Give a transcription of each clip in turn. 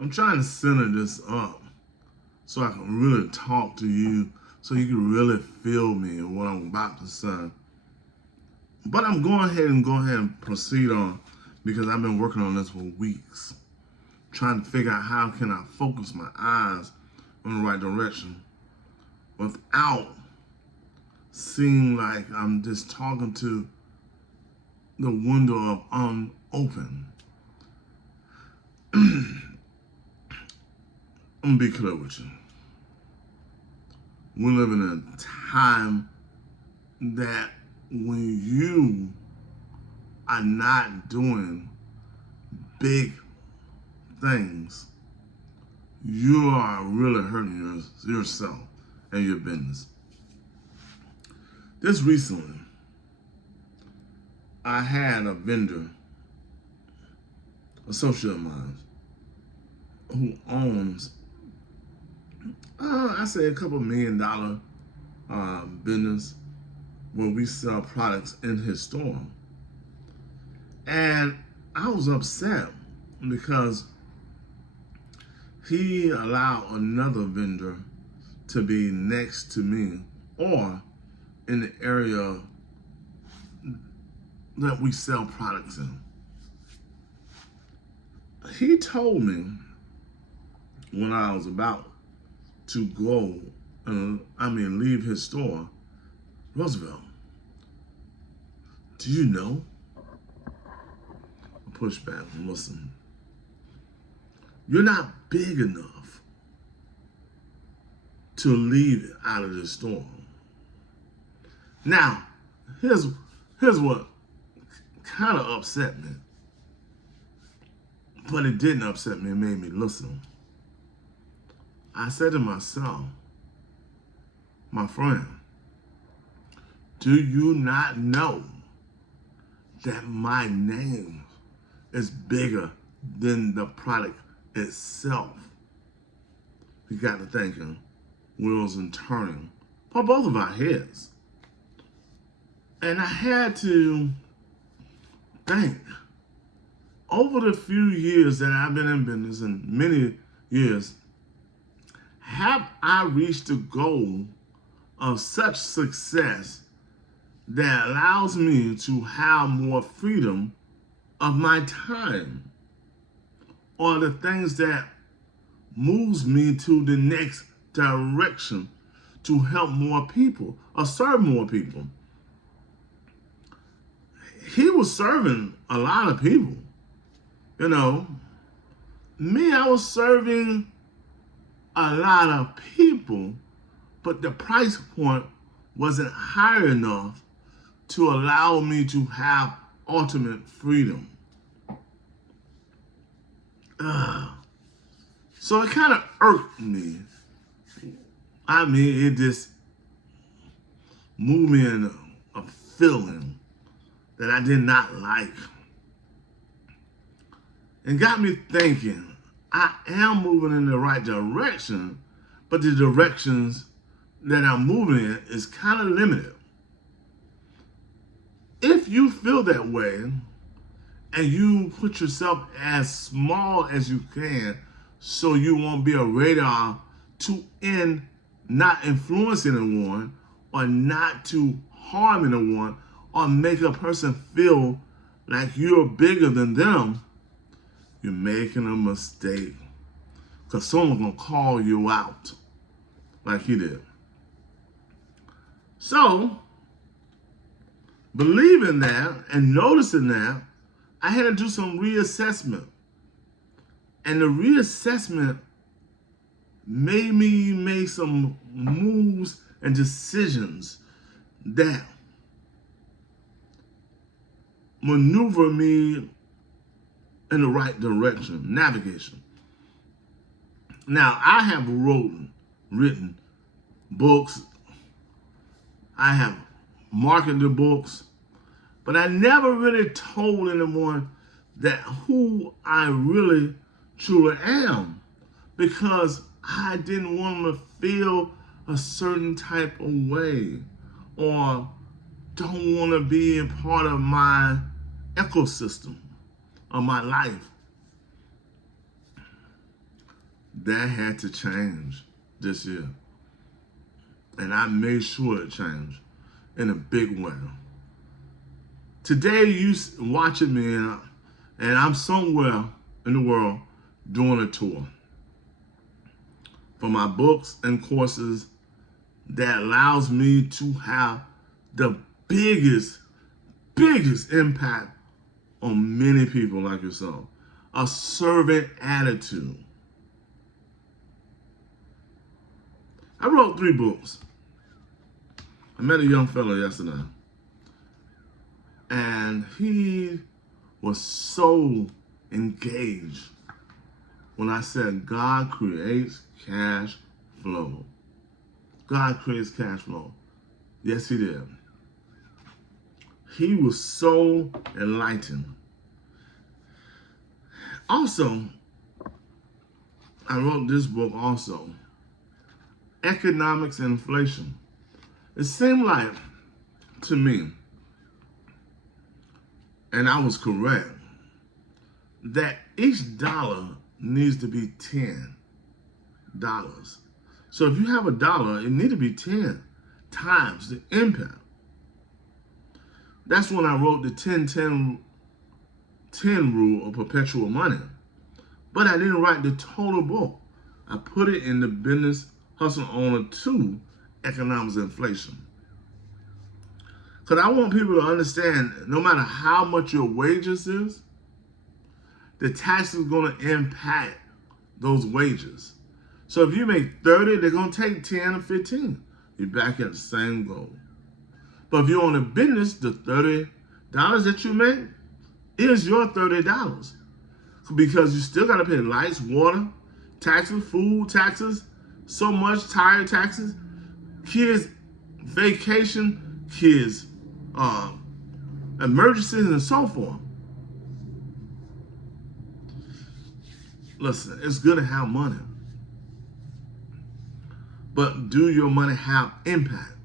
I'm trying to center this up so I can really talk to you, so you can really feel me and what I'm about to say. But I'm going ahead and proceed on because I've been working on this for weeks, trying to figure out how can I focus my eyes in the right direction without seeming like I'm just talking to the window of unopened. I'm gonna be clear with you. We live in a time that when you are not doing big things, you are really hurting yourself and your business. Just recently, I had a vendor, associate of mine, who owns, I say, a couple $1 million business where we sell products in his store. And I was upset because he allowed another vendor to be next to me or in the area that we sell products in. He told me when I was about to go, leave his store, Roosevelt, do you know? I pushed back and listen. You're not big enough to leave it out of the store. Now, here's what kind of upset me, but it didn't upset me. It made me listen. I said to myself, my friend, do you not know that my name is bigger than the product itself? We got to thinking, wheels and turning for both of our heads. And I had to think, over the few years that I've been in business, and many years, have I reached the goal of such success that allows me to have more freedom of my time, or the things that moves me to the next direction to help more people or serve more people? He was serving a lot of people. You know, me, I was serving a lot of people, but the price point wasn't high enough to allow me to have ultimate freedom. So it kind of irked me. I mean, it just moved me in a feeling that I did not like. And got me thinking, I am moving in the right direction, but the directions that I'm moving in is kind of limited. If you feel that way and you put yourself as small as you can so you won't be a radar to not influencing anyone or not to harm anyone or make a person feel like you're bigger than them, you're making a mistake, because someone's going to call you out like he did. So, believing that and noticing that, I had to do some reassessment. And the reassessment made me make some moves and decisions that maneuver me in the right direction, navigation. Now, I have written books, I have marketed books, but I never really told anyone that who I really truly am, because I didn't want them to feel a certain type of way or don't want to be a part of my ecosystem of my life. That had to change this year. And I made sure it changed in a big way. Today, you watching me, and I'm somewhere in the world doing a tour for my books and courses that allows me to have the biggest impact on many people like yourself. A servant attitude. I wrote 3 books. I met a young fellow yesterday, and he was so engaged when I said God creates cash flow. God creates cash flow. Yes, he did. He was so enlightened. Also, I wrote this book also, Economics and Inflation. It seemed like to me, and I was correct, that each dollar needs to be $10. So if you have a dollar, it needs to be 10 times the impact. That's when I wrote the 10-10-10 rule of perpetual money. But I didn't write the total book. I put it in the Business Hustle Owner 2, Economics and Inflation. Because I want people to understand, no matter how much your wages is, the tax is going to impact those wages. So if you make 30, they're going to take 10 or 15. You're back at the same goal. But if you're on a business, the $30 that you make is your $30. Because you still got to pay lights, water, taxes, food taxes, so much, tire taxes, kids, vacation, kids, emergencies, and so forth. Listen, it's good to have money. But do your money have impact?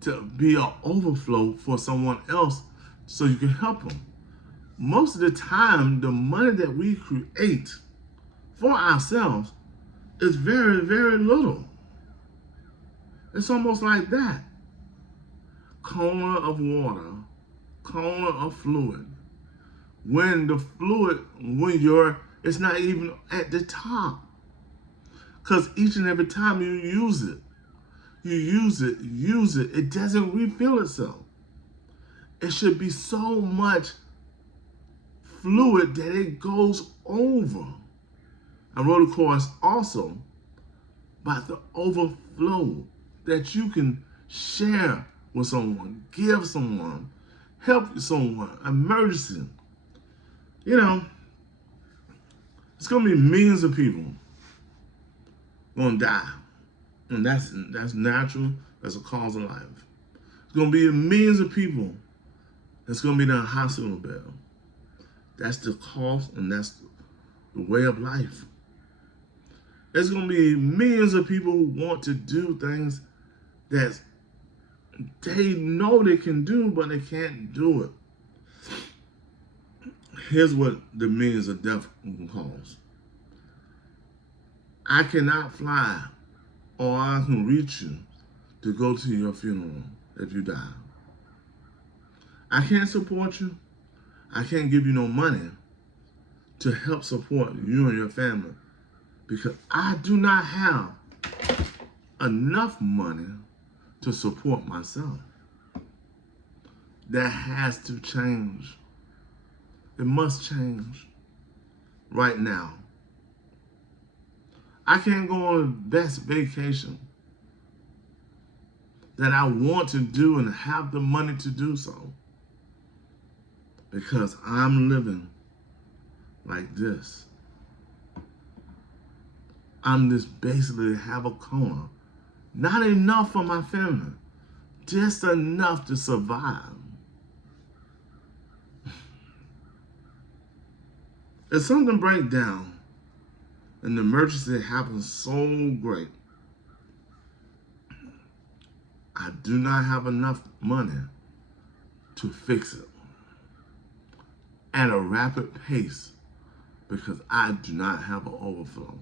To be an overflow for someone else so you can help them. Most of the time, the money that we create for ourselves is very, very little. It's almost like that. Corner of water, corner of fluid. When the fluid, it's not even at the top. Because each and every time you use it, it doesn't refill itself. It should be so much fluid that it goes over. I wrote a course also about the overflow that you can share with someone, give someone, help someone, emergency. You know, it's going to be millions of people going to die. And that's natural. That's a cause of life. It's going to be millions of people that's going to be in a hospital bed. That's the cost, and that's the way of life. There's going to be millions of people who want to do things that they know they can do, but they can't do it. Here's what the millions of death can cause. I cannot fly, or I can reach you to go to your funeral if you die. I can't support you. I can't give you no money to help support you and your family because I do not have enough money to support myself. That has to change. It must change right now. I can't go on the best vacation that I want to do and have the money to do so because I'm living like this. I'm just basically have a corner. Not enough for my family, just enough to survive. If something breaks down and the emergency happens so great, I do not have enough money to fix it at a rapid pace because I do not have an overflow.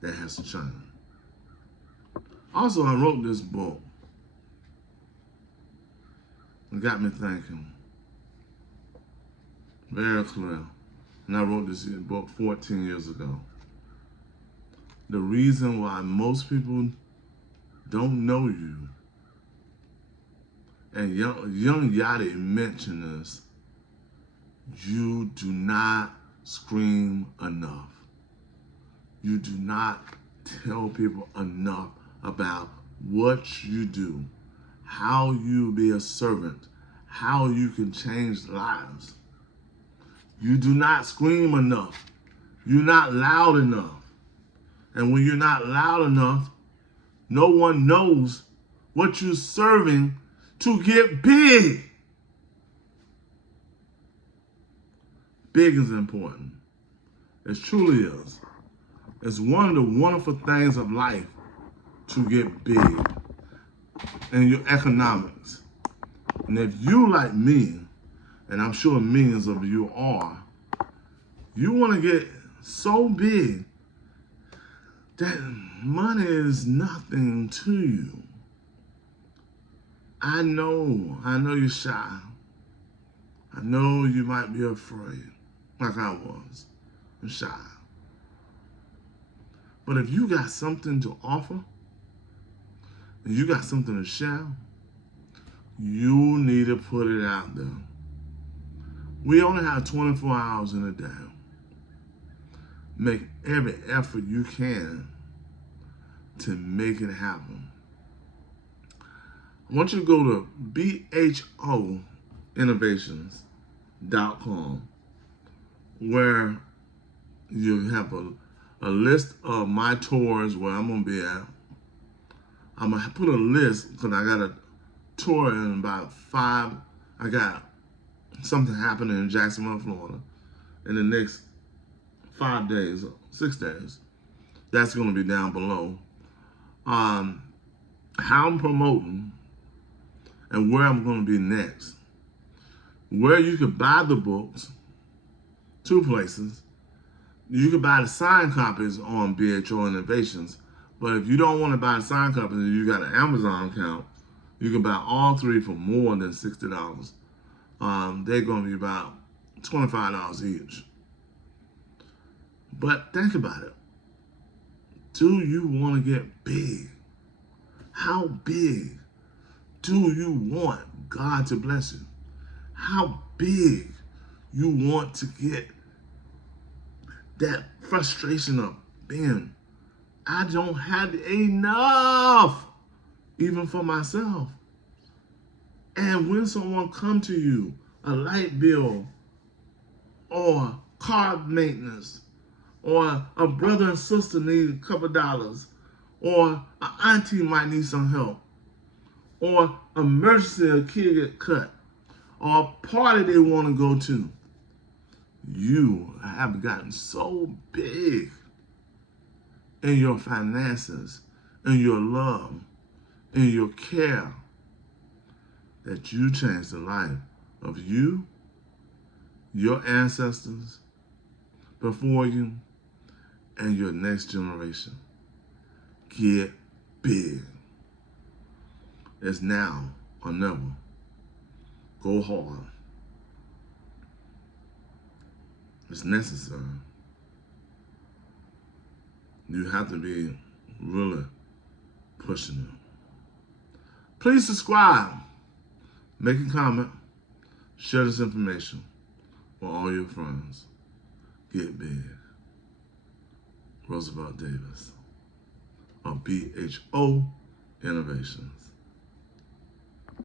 that has changed. Also, I wrote this book. It got me thinking very clear. And I wrote this book 14 years ago. The reason why most people don't know you, and young Yachty mentioned this, you do not scream enough. You do not tell people enough about what you do, how you be a servant, how you can change lives. You do not scream enough. You're not loud enough. And when you're not loud enough, no one knows what you're serving to get big. Big is important. It truly is. It's one of the wonderful things of life to get big in your economics. And if you, like me, and I'm sure millions of you are, you want to get so big that money is nothing to you. I know you're shy. I know you might be afraid, like I was, and shy. But if you got something to offer, and you got something to share, you need to put it out there. We only have 24 hours in a day. Make every effort you can to make it happen. I want you to go to bhoinnovations.com, where you have a list of my tours where I'm going to be at. I'm going to put a list because I got a tour in about 5. I got something happening in Jacksonville, Florida in the next 5 days, 6 days. That's going to be down below. How I'm promoting and where I'm going to be next. Where you could buy the books, 2 places. You can buy the signed copies on BHO Innovations, but if you don't want to buy the signed copies and you got an Amazon account, you can buy all 3 for more than $60. They're going to be about $25 each. But think about it. Do you want to get big? How big do you want God to bless you? How big you want to get that frustration of being, I don't have enough, even for myself. And when someone come to you, a light bill, or car maintenance, or a brother and sister need a couple dollars, or an auntie might need some help, or emergency, a kid get cut, or a party they want to go to, you have gotten so big in your finances, in your love, in your care, that you change the life of you, your ancestors before you, and your next generation. Get big. It's now or never. Go hard. It's necessary. You have to be really pushing it. Please subscribe, make a comment, share this information with all your friends. Get big. Roosevelt Davis of BHO Innovations.